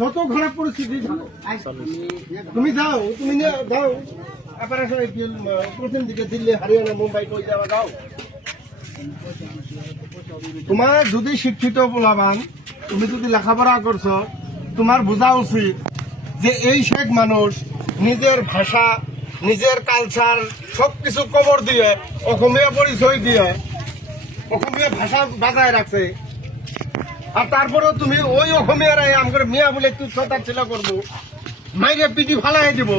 যত খারাপ পরিস্থিতি তুমি যাও, তুমি যাও প্রথম দিকে দিল্লি, হরিয়ানা, মুম্বাই কই যাওয়া যাও। তোমার যদি শিক্ষিত বলাবান, তুমি যদি লেখাপড়া করছো, তোমার বোঝা উচিত যে এই শেখ মানুষ নিজের ভাষা, নিজের কালচার সবকিছু কবর দিয়ে, অসমীয়া পরিচয় দিয়ে অসমীয়া ভাষা বাজায় রাখছে। আর তারপরেও তুমি ওই অসমীয়ারাই আমার মিয়া বলে একটু ছিল করবো, মাইরে পিটি ফালাই দিব,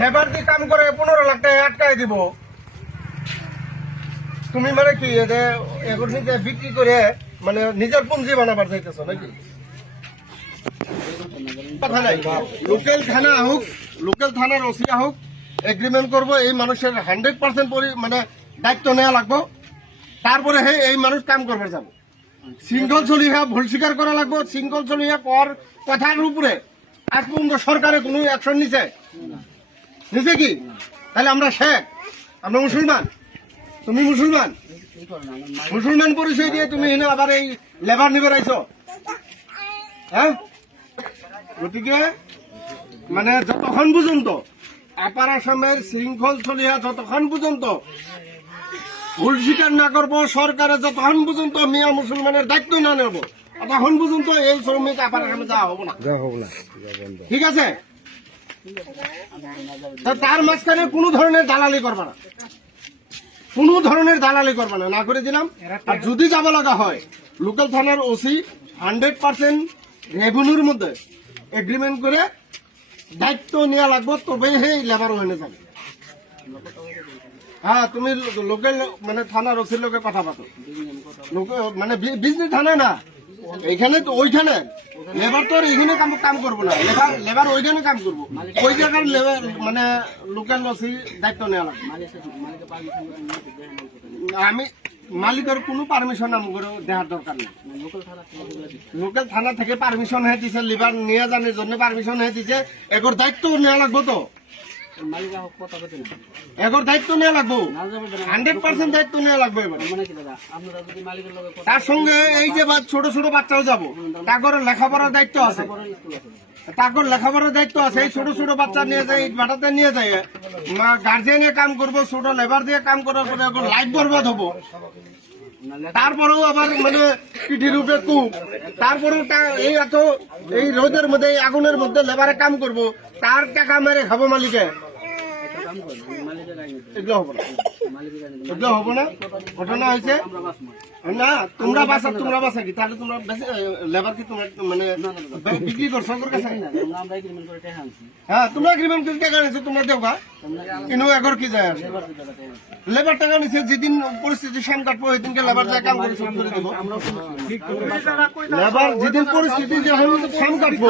লেবার দিয়ে কাম করে 15 লাখ টাকা আটকাই দিব। তুমি মানে কি এখন বিক্রি করে মানে নিজের পুঁজি বানাবার চাইতেছ নাকি? কথা নাই। লোকাল থানা হোক, লোকাল থানার ওসি হোক, এগ্রিমেন্ট করবো, এই মানুষের 100% মানে দায়িত্ব নেওয়া লাগবো। তারপরে এই মানুষ কাম করবে যাব। শৃঙ্খল চলিহা ভুল স্বীকার করা লাগবো। শৃঙ্খল চলিহা পর কথার উপরে আজ পর্যন্ত সরকারে কোনো অ্যাকশন নিছে কি? তাহলে আমরা শেখ, আমরা মুসলমান, তুমি মুসলমান, মুসলমান পরিচয় দিয়ে তুমি এনে আবার এই লেবার নিবে রাইছ। হ্যাঁ, গতিকে মানে যতক্ষণ পর্যন্ত আপার আসামের শৃঙ্খল চলিহা যতক্ষণ পর্যন্ত ভুল স্বীকার না করবো, সরকারে যতক্ষণ পর্যন্ত মিয়া মুসলমানের দায়িত্ব না নেব, ততক্ষণ পর্যন্ত এই শ্রমিক আপার আসামে যাওয়া হবো না। ঠিক আছে? তার মাঝখানে কোনো ধরনের দালালি করবা না, কোনো ধরনের দালালি করবা না, না করে দিলাম। আর যদি যাব লাগা হয়, লোকাল থানার ওসি 100% রেভিনিউর মধ্যে এগ্রিমেন্ট করে দায়িত্ব নেওয়া লাগবে, তবে সেই লেবার ওখানে যাবে। হ্যাঁ, তুমি লোকাল মানে থানার ওসির লোকের কথা পাতো, মানে বিজনেস থানা না এইখানে, তো ওইখানে লেবার তো এইখানে কাম করবো না, লেবার ওইখানে কাম করবো, ওই জায়গার মানে লোকাল ওসি দায়িত্ব নেওয়া লাগবে। আমি মালিকের কোনো পারমিশন আমার দেওয়ার দরকার নেই। লোকাল থানা থেকে পারমিশন হয়ে দিছে, লিভার নিয়ে জানার জন্য পারমিশন হয়ে দিছে, এগোর দায়িত্ব নেওয়া লাগবো। তো এগোর দায়িত্ব নেওয়া লাগবো, 100% দায়িত্ব নেওয়া লাগবে। তার সঙ্গে এই যে ছোট ছোট বাচ্চাও যাবো, তারপরে লেখাপড়ার দায়িত্ব আছে, তারপর লেখাপড়ার দায়িত্ব আছে। এই ছোট ছোট বাচ্চা নিয়ে যায়, বাটাতে নিয়ে যায়, গার্জিয়ানে কাম করবো, ছোট লেবার দিয়ে কাম করার পরে এখন লাইফ বরবাদ হবো। তারপরেও আবার মানে পিঠির উপরে কূপ, তারপরেও এই এত এই রোদের মধ্যে, এই আগুনের মধ্যে লেবারে কাম করবো, তার টাকা মেরে খাবো মালিকে। এগুলো হবো না, এগুলো হবো না। ঘটনা হয়েছে না, তোমরা বাসা কি? তাহলে তোমরা লেবার কি তোমরা মানে বিক্রি করছো? হ্যাঁ, তোমরা এগ্রিমেন্ট করে টাকা নিচ্ছ, তোমরা দেওয়া কিন্তু এগর কি যায়? লেবার টাকা নিচ্ছে, যেদিন পরিস্থিতি সাম কাটবো ওই দিনকে লেবার যায় কাম করে শুরু করে দেবো। লেবার যেদিন পরিস্থিতি সাম কাটবো